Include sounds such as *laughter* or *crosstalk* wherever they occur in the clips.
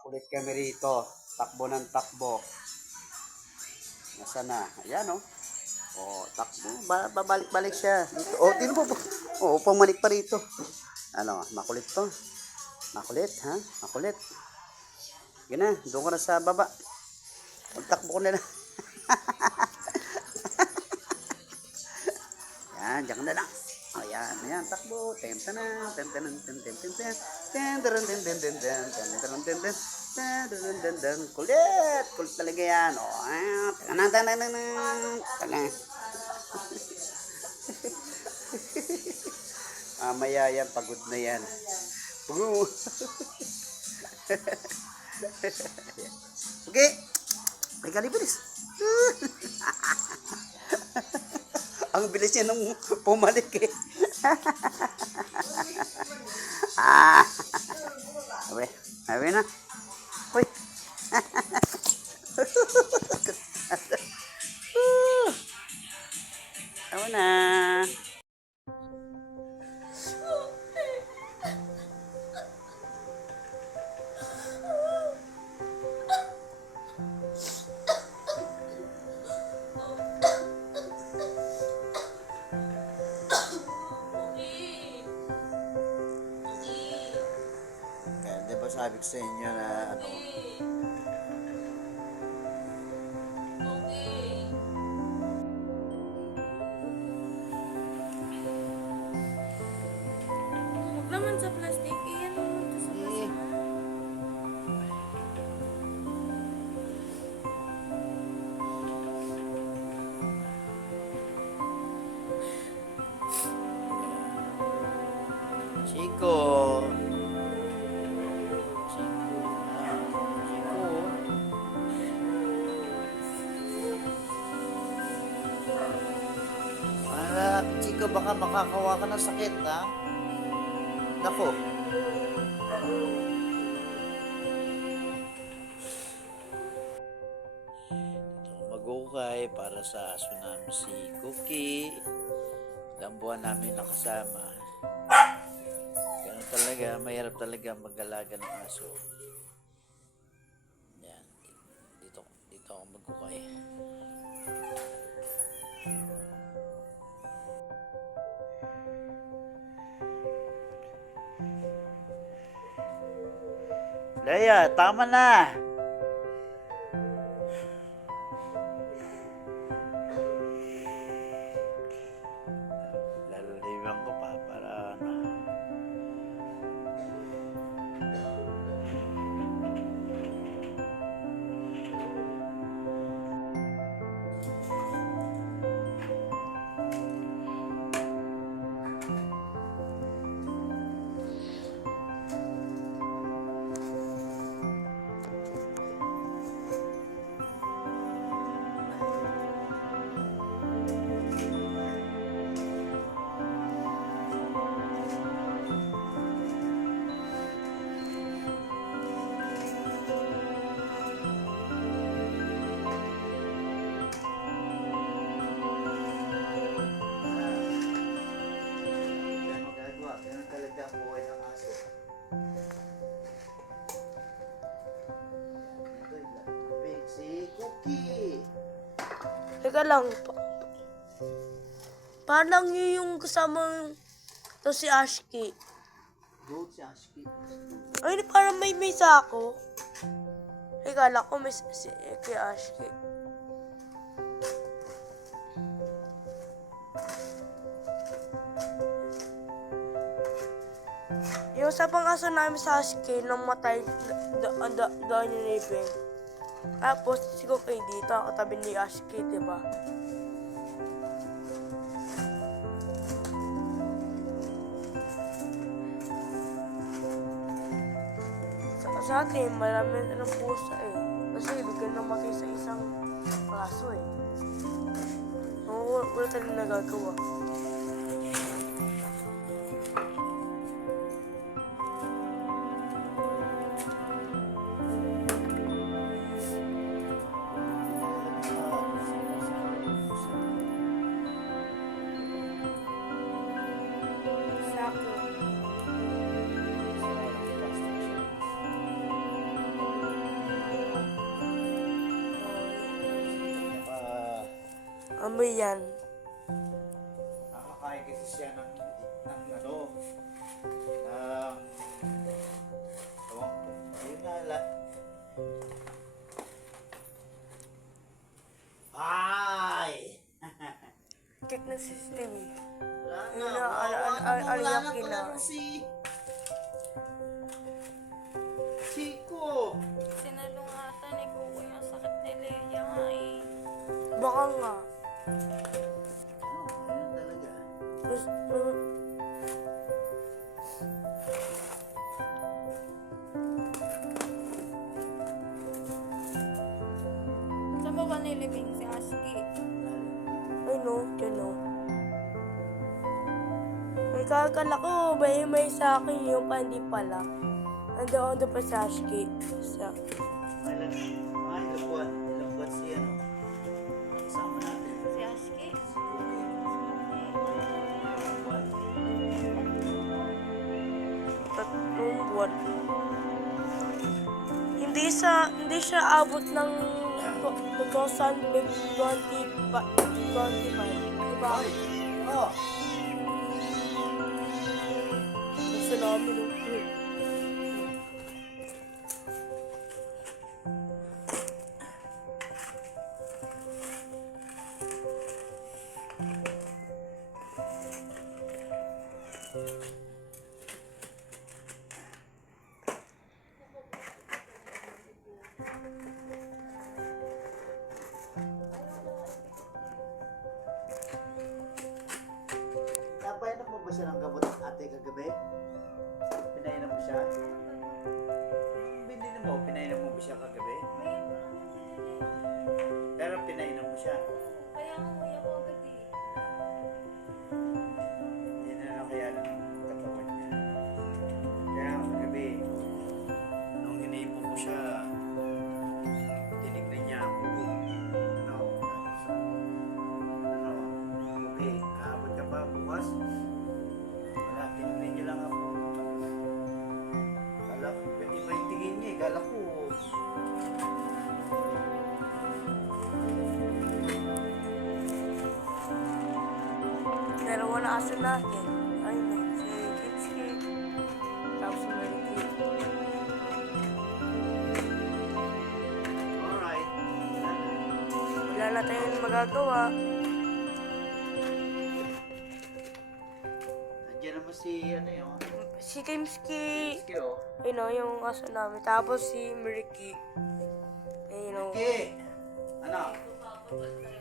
Kulit kami rito. Takbo ng takbo. Nasaan na? Ayan oh. Oh, takbo. Ba babalik-balik siya. Dito. Oh, dito po. Oh, pumalik pa rito. Ano, makulit to. Makulit, ha? Makulit. Yan na, doon ka na sa baba. Pagtakbo ko na na. yan, diyan na lang. *laughs* Oh, yan, yan, takbo. Ten tanan, ten tanan, ten ten ten ten. Ten taran, ten ten ten ten, ten taran, ten ten. Ten taran, ten ten. Kulit, kulit talaga yan. Oh, ah, tanan, tanan, tanan, tanan. Mamaya yan, pagod na yan. Pagod. okay. May kalibilis. Ang bilis niya nung pumalik eh. *laughs* ah. Awe, awe na. Sabi ko sa inyo na ano, baka makakawa ka ng sakit, ha? Nako. Ito, mag-ukay para sa aso namin si Cookie. Ilang buwan namin nakasama. Ganun talaga, mahirap talaga mag-alaga ng aso. Yan. Dito, dito ako magkukay. Leia, tama na! Teka lang. Pa parang yun yung kasama to si Ashki. Goat si Ashki. Ay, parang may may sako. Teka lang ko may si, kay Ashki. Yung sa pang-aso namin sa Ashki, nang matay, da, da, da, daan yung nipin. Tapos, siguro kayo dito, katabi ni Ashki, di ba? Sa, sa atin, marami na ng pusa eh. Kasi ibig ka namatay sa isang kaso eh. Oo, wala tayong nagagawa. Amoy yan. Nakakain kasi siya ng, ng ano, ng, ko, ayun nga, la, ay! *laughs* Check na system eh. Wala Ayun na, na, al- al- wala al- na, al- wala na yakin pala na. rin si, Chico. No, dyan no. May kakala ko, may may sa akin yung pa, hindi pala. Nandoon doon pa sa Ashki. Sa, ilan, mga ilang buwan, ilang buwan si ano, kasama natin. Si Ashki? Tatlong buwan. Hindi sa hindi siya abot ng 2025. 25. Diba? Ay! Oh! Gusto siya ng gamot ate kagabi? Pinainom siya? Dalawa na aso natin. Ay si Kinski. Tapos si Mariki. alright. Wala na. Tayong magagawa. Nandiyan naman si ano yun. Si Kimski, Sige oh. you know, yung aso namin. Tapos si. Eh, you know, Okay. Ano?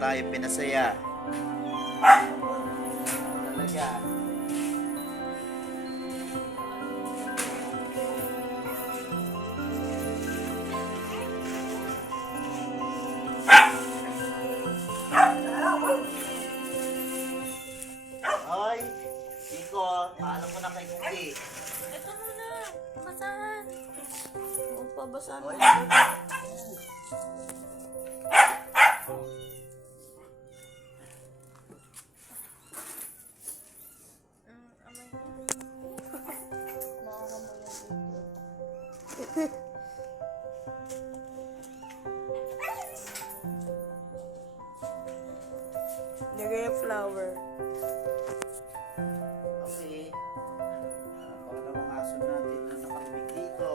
Tayo pinasaya. Talaga. Ay, Nico, paalam ko na kay Cookie. Ito muna! Basahan! Huwag pabasahan mo. Lagay yung flower. Okay. Ah, Pangalawang aso natin na nakatubig dito.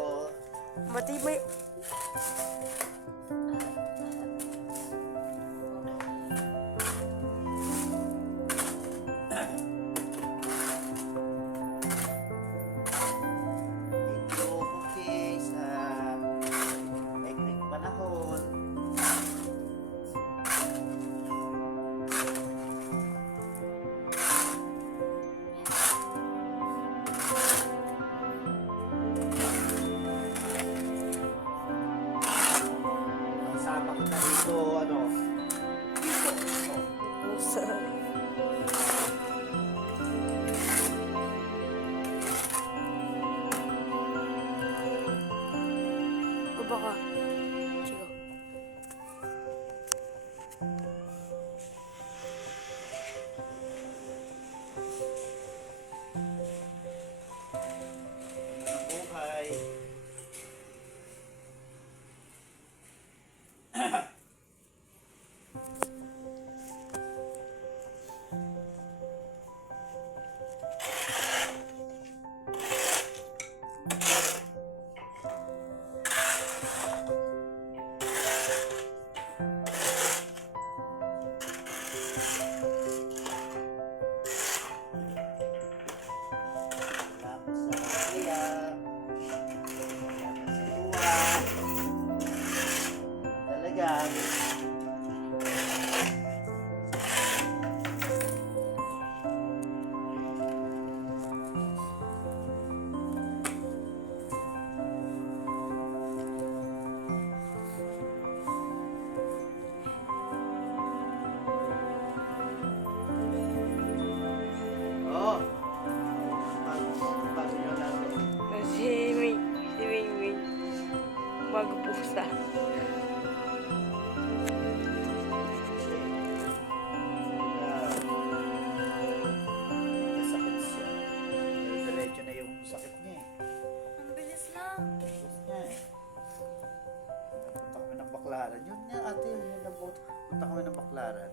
Baklaran. Yun nga ate, yun na boat. Punta kami ng Baklaran.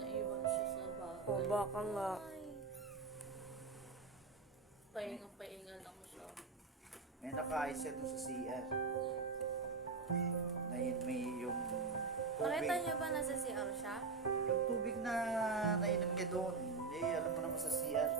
Naiwan siya sa bahay. O baka nga. Pahinga-pahinga lang siya. May nakaayos siya doon sa CR. Na yun may yung tubig. Nakita niyo ba nasa CR siya? Yung tubig na nainom niya doon. Hindi, alam mo naman sa CR.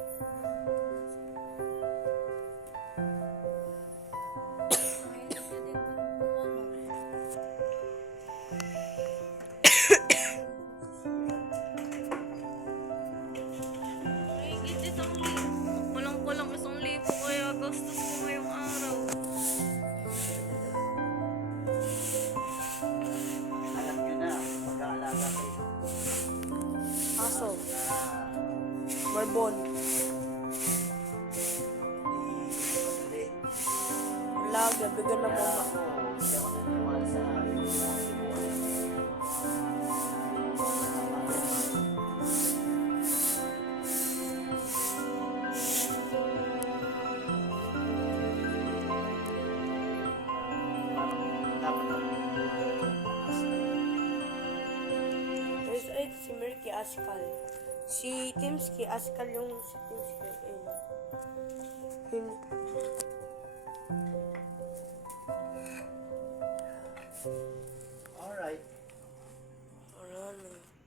Laga. Bigyan na Kaya mama. ako, hindi ako naniwala sa Tapos ay si Merky Askal. Si Timski Askal yung si Timski. Ayun. Yun. Alright. Na.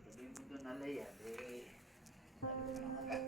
Sabi mo doon alay yan, eh. Sabi ko naman,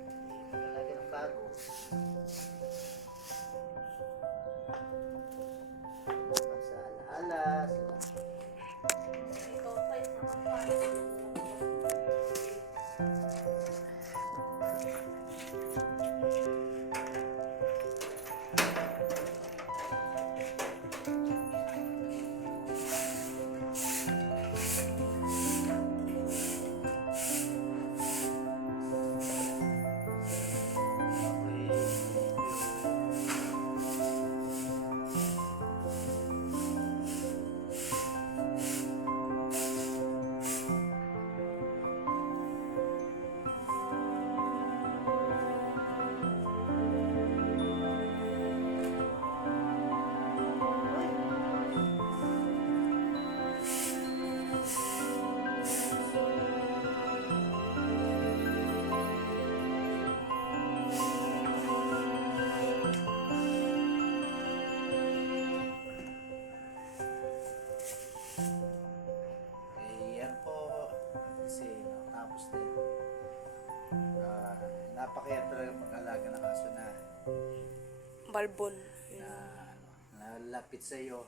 Balbon. na ano, nalapit sa iyo.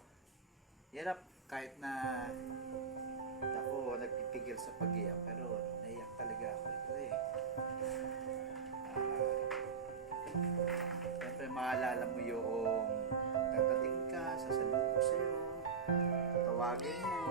Hirap kahit na ako nagpipigil sa pag-iyak pero naiyak talaga ako. Ito eh. Ah, Siyempre maalala mo yung dadating ka, sasalubong sa'yo, tawagin mo,